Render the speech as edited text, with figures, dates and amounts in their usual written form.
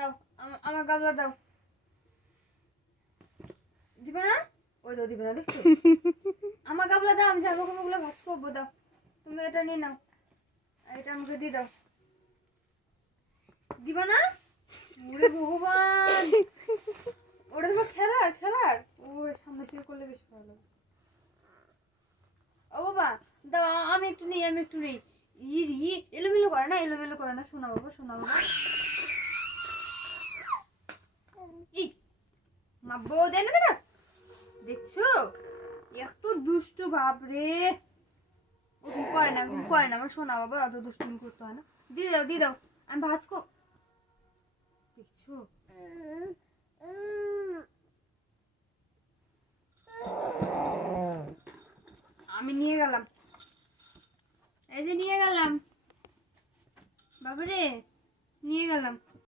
দাও আমার গামলা দাও। দিবে না? ওই দাও, দিবে না দেখছো? আমার গামলা দাও, আমি জামা কাপড়গুলো ভাঁজ করবো। দাও, তুমি এটা নিয়ে নাও, এটা আমাকে দিয়ে দাও। দিবা না? ওরে ভগবান, ওটা তোমার খেলার ওর সামনে থেকে করলে বেশ ভালো লাগে। ও বাবা দাও, আমি একটু নেই। এলোমেলো করে না শোনা বাবা। ই মা বউ দেয় না, দেখছো এত দুষ্টু বাপরে। কয় না আমার শোনা বাবা, অত দুষ্টুমি করতে হয় না। দিয়ে দাও আমি ভাজ কর। দেখছো আমি নিয়ে গেলাম, এই যে নিয়ে গেলাম বাবারে, নিয়ে গেলাম।